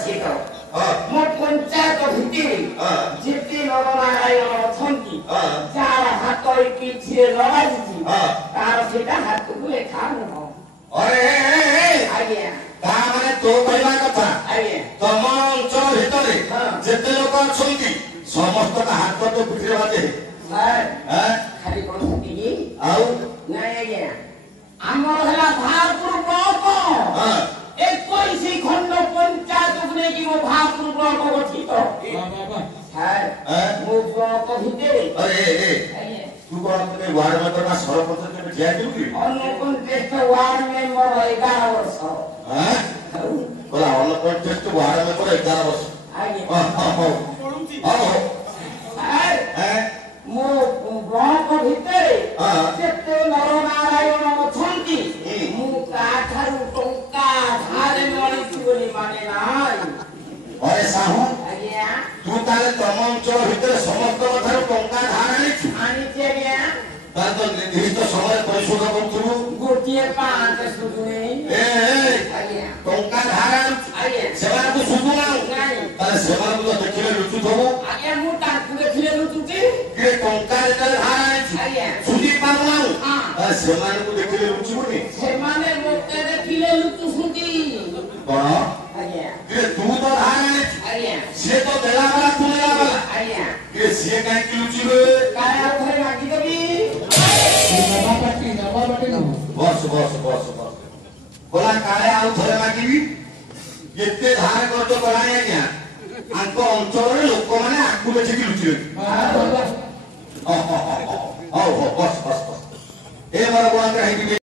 ଗଚ୍ଛିତ ମୋ ପଞ୍ଚାୟତ ଭିତରେ ଯେତେ ନରନାରାୟଣ ଅଛନ୍ତି ଯାହାର ହାତ ପିଠିରେ ଲଗାଯାଇଛି ତାର ସେଇଟା ହାତକୁ ଲେଖା ନୁହଁ। ଆଜ୍ଞା ତାମାନେ ତୋ କହିବା କଥା ତମ ଅଞ୍ଚଳ ଭିତରେ ଯେତେ ଲୋକ ଅଛନ୍ତି ସମସ୍ତଙ୍କ ହାତ ତ ପିଠିରେ ବାଜେ ଖାଲି କଣ ସେତିକି ଆଉ ନାଇଁ ଆଜ୍ଞା ଆମର ହେଲା ଭାରପୁର ବ୍ଲକ 21 ଖଣ୍ଡ ପଞ୍ଚାୟତକୁ ନେଇକି ମୋ ଭାରପୁର ବ୍ଲକ ଗଠିତ। ମୋ ବ୍ଲକ ଭିତରେ ତୁ କଣ ୱାର୍ଡ ମେମ୍ବର ନା ସରପଞ୍ଚ କେବେ ଠିଆ ହେଇଥିଲୁ କି? ଅନକଣ୍ଟେଷ୍ଟ ୱାର୍ଡ ମେମ୍ବର 11 ବର୍ଷ। ବୋଲା ଅନକଣ୍ଟେଷ୍ଟ ୱାର୍ଡ ମେମ୍ବର 11 ବର୍ଷ। ମୋ ବ୍ଲକ ଭିତରେ ଯେତେ ନରନାରାୟଣ ଅଛନ୍ତି ମୁଁ କାଠାରୁ ଟଙ୍କା ଧାର ମିଳିଛି ବୋଲି ମାନେ ନାହିଁ। ଅରେ ସାହୁ ଆଜ୍ଞା ତୁ ତାହେଲେ ତମ ଅଞ୍ଚଳ ଭିତରେ ସମସ୍ତଙ୍କ ଠାରୁ ଟଙ୍କା ଧାର ଆଣିଛୁ? ଆଣିଛି ଆଜ୍ଞା। ତାହେଲେ ତ ନିର୍ଦ୍ଦିଷ୍ଟ ସମୟରେ ପରିଶୋଧ କରୁଥିବୁ। ଗୋଟିଏ 5 ସୁଧୁନି ଟଙ୍କା ଧାର ଆଣୁଛୁ ସେମାନଙ୍କୁ ସୁଧୁନାଉ ତାହେଲେ ସେମାନଙ୍କୁ ତ ଦେଖିଲେ ଲୁଚୁଥବୁ। ଆଜ୍ଞା ମୁଁ ତାଙ୍କୁ ଦେଖିଲେ ଲୁଚୁଛି କିଏ ଟଙ୍କା ଯେତେବେଳେ ଧାର ଆଣିଛୁ ସୁଝି ପାରୁନାଉ ତାହେଲେ ସେମାନଙ୍କୁ ଦେଖିଲେ ଲୁଚିବୁନି। ସେମାନେ ମୋତେ ଦେଖିଲେ ଲୁଚୁଛନ୍ତି। କଣ କିଏ ତୁ ତ ଧାର ଆଣିଛୁ ସିଏ ତ ଦେଲା ବାଲା ତୁ ନେଲା ବାଲା କିଏ ସିଏ କାହିଁକି ଲୁଚିବେ? କାଳେ ଆଉ ଥରେ ମାଗିଦେବି। ବସ ବସ ବସ ବସ ବୋଲା କାଳେ ଆଉ ଥରେ ମାଗିବି। କେତେ ଧାର ଖର୍ଚ୍ଚ କଲାଣି ଆଜ୍ଞା ଆଙ୍କ ଅଞ୍ଚଳରେ ଲୋକମାନେ ଆକୁ ଦେଖିକି ଲୁଚିବେ। ହଉ ବସ ବସ ବସ ଏ ମୋର ବନ୍ଦ ହେଇକି